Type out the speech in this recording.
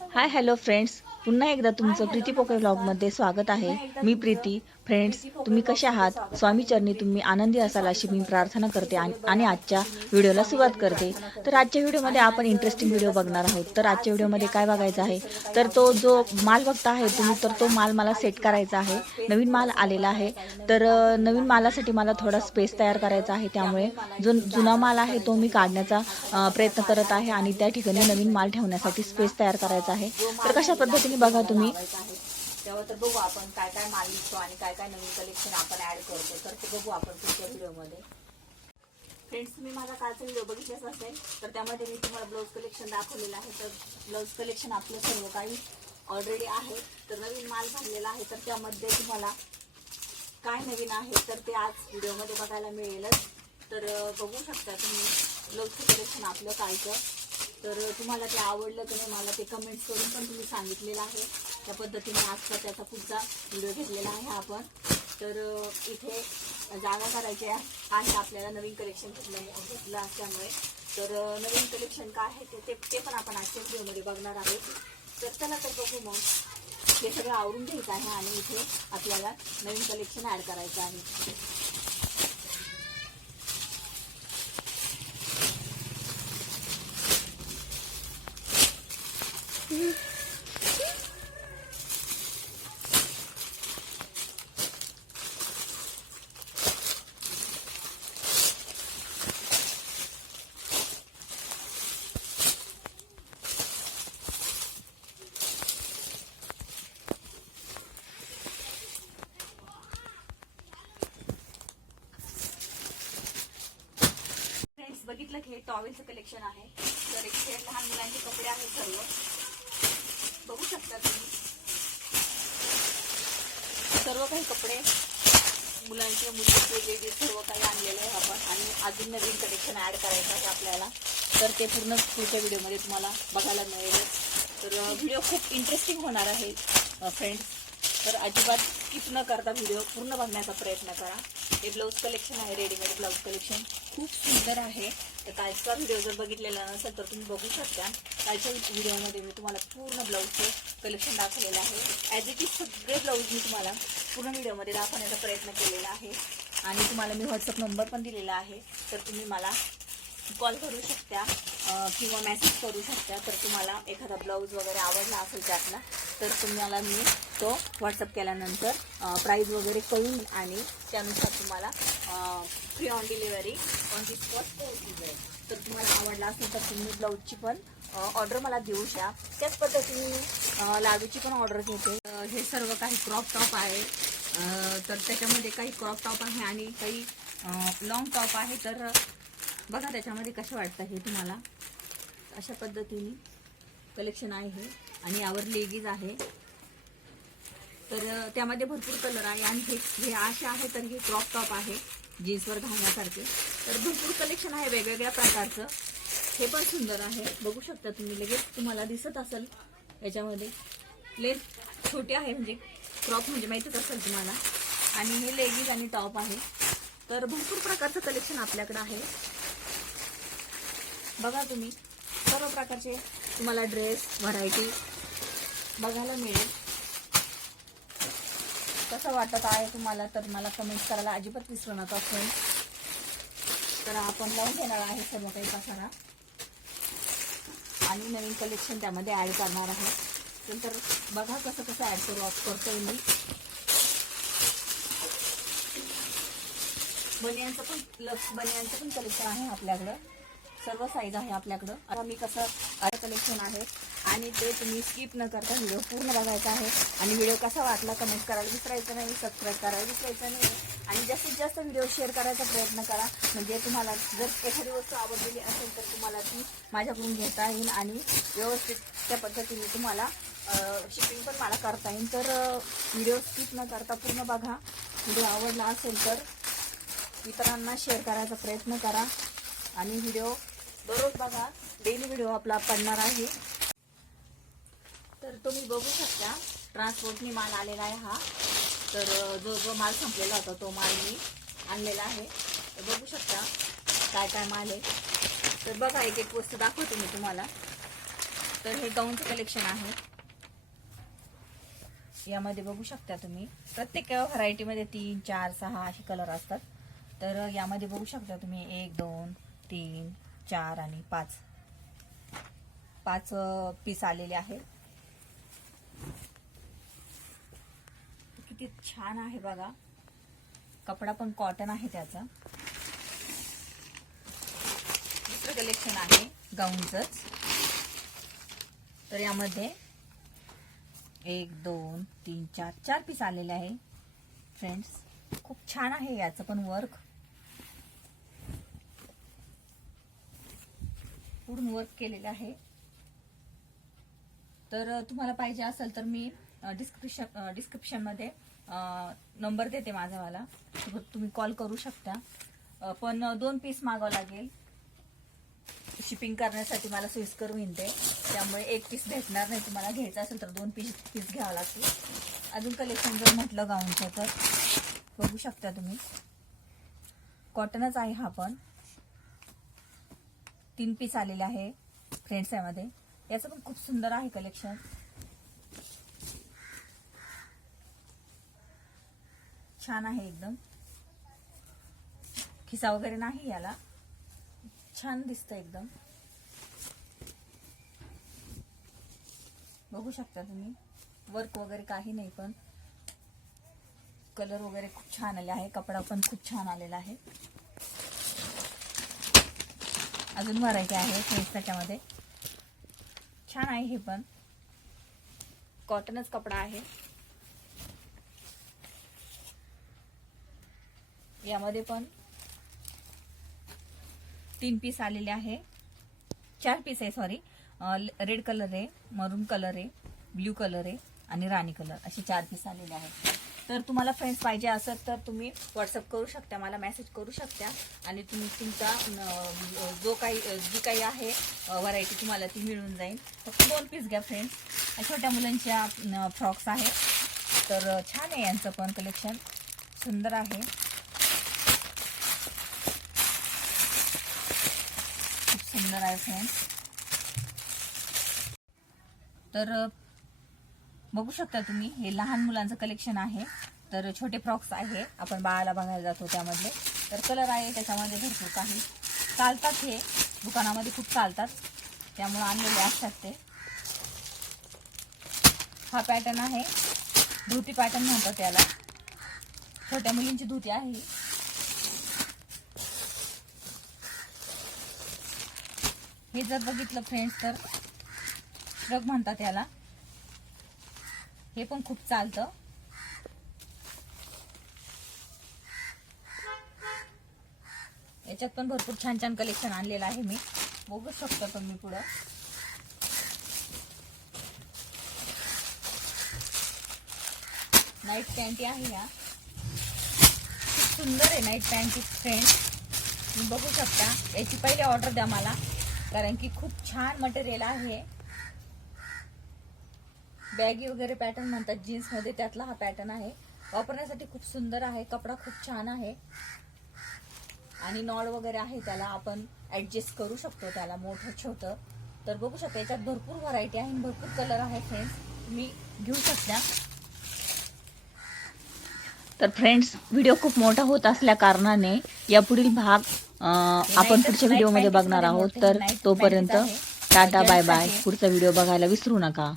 Hi hello friends पुन्हा एकदा तुमचं प्रीती पोके ब्लॉगमध्ये स्वागत आहे. मी प्रीती. फ्रेंड्स तुम्ही कसे आहात? स्वामी चरणी तुम्ही आनंदी असाल अशी मी प्रार्थना करते आणि आणि आजच्या व्हिडिओला सुरुवात करते. तर आजच्या व्हिडिओमध्ये आपण इंटरेस्टिंग व्हिडिओ बघणार आहोत. तर आजच्या व्हिडिओमध्ये काय बघायचं आहे? तर तो जो माल बघता आहे तुम्ही तर तो माल मला सेट करायचा आहे. नवीन माल आलेला आहे. तर नवीन मालासाठी मला थोडा स्पेस तयार करायचा आहे. त्यामुळे जो जुना माल आहे तो मी काढण्याचा प्रयत्न करत आहे आणि त्या ठिकाणी नवीन माल ठेवण्यासाठी स्पेस तयार करायचा आहे. तर कशा पद्धतीने बघा तुम्ही? तेव्हा तर बघू आपण काय काय माल विकतो आणि काय काय नवीन कलेक्शन आपण ऍड करतो. तर ते बघू आपण पुढच्या व्हिडिओमध्ये. फ्रेंड्स तुम्ही माझा कालचा व्हिडिओ बघितलाच असेल तर त्यामध्ये मी तुम्हाला ब्लाऊज कलेक्शन दाखवलेलं आहे. तर ब्लाऊज कलेक्शन आपलं सर्व काही ऑलरेडी आहे. तर नवीन माल भरलेला आहे तर त्यामध्ये तुम्हाला काय नवीन आहे तर ते आज व्हिडिओमध्ये बघायला मिळेलच. तर बघू शकता तुम्ही ब्लाऊजचं कलेक्शन आपलं कालचं. तर तुम्हाला ते आवडलं की नाही मला ते कमेंट्स करून पण तुम्ही सांगितलेलं आहे. त्या पद्धतीने आजचा त्याचा पुढचा व्हिडिओ घेतलेला आहे आपण. तर इथे जागा करायची आहे आपल्याला नवीन कलेक्शन घेतलं घेतलं असल्यामुळे. तर नवीन कलेक्शन काय आहे ते- ते पण आपण आजच्या व्हिडिओमध्ये बघणार आहोत. तर चला तर बघू मग. हे सगळं आवरून घ्यायचं आहे आणि इथे आपल्याला नवीन कलेक्शन ॲड करायचं आहे फ्रेंड्स बघितलं की हे टॉवेलचं कलेक्शन आहे. तर एक लहान मुलांचे कपडे आहेत सर्व. बघू शकता तुम्ही. सर्व काही कपडे मुलांचे मुलींचे वेगवेगळे सर्व काही आणलेले आहे आपण. आणि अजून नवीन कलेक्शन ॲड करायचं आहे आपल्याला. तर ते पूर्ण पुढच्या व्हिडिओमध्ये तुम्हाला बघायला मिळेल तर व्हिडिओ खूप इंटरेस्टिंग होणार आहे फ्रेंड्स तर अजिबात स्किप न करता व्हिडिओ पूर्ण बघण्याचा प्रयत्न करा. हे ब्लाऊज कलेक्शन आहे रेडीमेड ब्लाऊज कलेक्शन खूप सुंदर आहे. तर कालचा व्हिडिओ जर बघितलेला नसेल तर तुम्ही बघू शकता. कालच्या व्हिडिओमध्ये मी तुम्हाला पूर्ण ब्लाऊजचं कलेक्शन दाखवलेलं आहे. ॲज इट इज सगळे ब्लाऊज मी तुम्हाला पूर्ण व्हिडिओमध्ये दाखवण्याचा प्रयत्न केलेला आहे. आणि तुम्हाला मी व्हॉट्सअप नंबर पण दिलेला आहे. तर तुम्ही मला कॉल करू शकता किंवा मेसेज करू शकता. तर तुम्हाला एखादा ब्लाऊज वगैरे आवडला असेल त्यातला तर तुम्हाला मी तो व्हॉट्सअप केल्यानंतर प्राईज वगैरे कळून आणि त्यानुसार तुम्हाला free on delivery on the spot जाईल. तर तुम्हाला आवडला असेल तर तुम्ही ब्लाऊजची पण ऑर्डर मला देऊ शा त्याच पद्धतीने मी लाडूची पण ऑर्डर घेते. हे सर्व काही क्रॉप टॉप आहे. तर त्याच्यामध्ये काही क्रॉप टॉप आहे आणि काही लॉंग टॉप आहे. तर बघा त्याच्यामध्ये कसं वाटतं हे तुम्हाला. अशा पद्धतीने कलेक्शन आहे हे. आणि यावर लेगीज आहे. तर त्यामध्ये भरपूर कलर आहे आणि हे हे असे आहे तर हे क्रॉप टॉप आहे जीन्सवर घालण्यासारखे. तर भरपूर कलेक्शन आहे वेगवेगळ्या प्रकारचं. हे पण सुंदर आहे. बघू शकता तुम्ही लगेच तुम्हाला दिसत असेल याच्यामध्ये. लेस छोटी आहे म्हणजे क्रॉप म्हणजे माहितीच असेल तुम्हाला. आणि हे लेगीज आणि टॉप आहे. तर भरपूर प्रकारचं कलेक्शन आपल्याकडे आहे. बघा तुम्ही सर्व प्रकारचे तुम्हाला ड्रेस व्हरायटी बघायला मिळेल. कसं वाटत आहे तुम्हाला? तर मला कमेंट करायला अजिबात विसरू नका फ्रेंड तर आपण लावून घेणार आहे सर्व काही पसारा. आणि नवीन कलेक्शन त्यामध्ये ॲड करणार आहे. नंतर बघा कसं कसं ॲड करू करतोय मी. बनियांचं पण लक्स बनियांचं पण कलेक्शन आहे आपल्याकडं. सर्व साईज आहे आपल्याकडं. आता मी कसं कलेक्शन आहे आणि ते तुम्ही स्किप न करता व्हिडिओ पूर्ण बघायचा आहे. आणि व्हिडिओ कसा वाटला कमेंट करायला विसरायचं नाही सबस्क्राईब करायला विसरायचं नाही. आणि जास्तीत जास्त व्हिडिओ शेअर करायचा प्रयत्न करा. म्हणजे तुम्हाला जर एखादी वस्तू आवडलेली असेल तर तुम्हाला ती माझ्याकडून घेता येईल आणि व्यवस्थित त्या पद्धतीने तुम्हाला शिपिंग पण मला करता येईल. तर व्हिडिओ स्किप न करता पूर्ण बघा. व्हिडिओ आवडला असेल तर इतरांना शेअर करायचा प्रयत्न करा. आणि व्हिडिओ दररोज बघा. डेली व्हिडिओ आपला पडणार आहे. तर तुम्ही बघू शकता ट्रान्सपोर्टनी माल आलेला आहे हा. तर जो जो माल संपलेला होता तो माल मी आणलेला आहे. तर बघू शकता काय काय माल आहे. तर बघा एक एक वस्तू दाखवते मी तुम्हाला. तर हे गाऊनचं कलेक्शन आहे. यामध्ये बघू शकता तुम्ही प्रत्येक व्हरायटीमध्ये तीन चार सहा असे कलर असतात. तर यामध्ये बघू शकता तुम्ही एक दोन तीन चार आणि पाच. पाच पीस आलेले आहेत. किती छान आहे बघा. कपडा पण कॉटन आहे त्याचा. दुसरं कलेक्शन आहे गाऊनचंच तर यामध्ये एक दोन तीन चार चार पीस आलेले आहे. फ्रेंड्स खूप छान आहे याचं पण वर्क पूर्ण वर्क केलेलं आहे. तर तुम्हाला पाहिजे असेल तर मी डिस्क्रिप्शन डिस्क्रिप्शनमध्ये नंबर देते माझावाला तुम्ही कॉल करू शकता. पण दोन पीस मागावं लागेल. शिपिंग करण्यासाठी मला सोयीस्कर होईल ते त्यामुळे एक पीस भेटणार नाही. तुम्हाला घ्यायचं असेल तर दोन पीस पीस घ्यावं लागतील. अजून कलेक्शन जर म्हटलं गाऊनचं तर बघू शकता तुम्ही. कॉटनच आहे हा पण. तीन पीस आलेले आहे. फ्रेंड्स यामध्ये याचं पण खूप सुंदर आहे कलेक्शन छान आहे एकदम. खिसा वगैरे नाही याला. छान दिसतं एकदम. बघू शकता तुम्ही. वर्क वगैरे काही नाही पण. कलर वगैरे खूप छान आले आहे. कपडा पण खूप छान आलेला आहे. अजून व्हरायटी आहे फ्रेंड्स त्याच्यामध्ये. छान आहे हे पण. कॉटनच कपडा आहे. यामध्ये पण तीन पीस आलेले आहे. चार पीस आहे सॉरी रेड कलर आहे मरून कलर आहे ब्ल्यू कलर आहे आणि राणी कलर असे चार पीस आलेले आहेत. तर तुम्हाला फ्रेंड्स पाहिजे असेल तर तुम्ही व्हॉट्सअप करू शकता मला मेसेज करू शकता. आणि तुम्ही तुमचा जो काही जी काही आहे व्हरायटी तुम्हाला ती मिळून जाईल. फक्त दोन पीस घ्या फ्रेंड्स छोट्या मुलांच्या फ्रॉक्स आहेत तर छान आहे यांचं पण कलेक्शन सुंदर आहे खूप सुंदर आहे फ्रेंड्स तर बघू शकता तुम्ही हे लहान मुलांचं कलेक्शन आहे. तर छोटे फ्रॉक्स आहे. आपण बाळाला बघायला जातो त्यामधले. तर कलर आहे त्याच्यामध्ये भरपूर काही. चालतात हे. दुकानामध्ये खूप चालतात. त्यामुळे आणलेले असतात ते. हा पॅटर्न आहे. धोती पॅटर्न म्हणतात त्याला. छोट्या मुलींची धोती आहे हे जर बघितलं फ्रेंड्स तर श्रग म्हणतात याला. हे पण खूप चालतं. याच्यात पण भरपूर छान छान कलेक्शन आणलेलं आहे मी. बघू शकता तुम्ही पुढं. नाईट पॅन्टी आहे या. खूप सुंदर आहे नाईट पॅन्टी फ्रेंड तुम्ही बघू शकता. याची पहिले ऑर्डर द्या मला. कारण की खूप छान मटेरियल आहे. बॅगी वगैरे पॅटर्न म्हणतात जीन्समध्ये त्यातला हा पॅटर्न आहे. वापरण्यासाठी खूप सुंदर आहे कपडा खूप छान आहे. आणि नॉड वगैरे आहे त्याला आपण ऍडजस्ट करू शकतो त्याला मोठं छोटं. तर बघू शकता याच्यात भरपूर व्हरायटी आहे भरपूर कलर आहे फ्रेंड्स तुम्ही घेऊ शकता. तर फ्रेंड्स व्हिडिओ खूप मोठा होत असल्या कारणाने या पुढील भाग आपण पुढच्या व्हिडिओमध्ये बघणार आहोत. तर तोपर्यंत टाटा बाय बाय. पुढचा व्हिडिओ बघायला विसरू नका.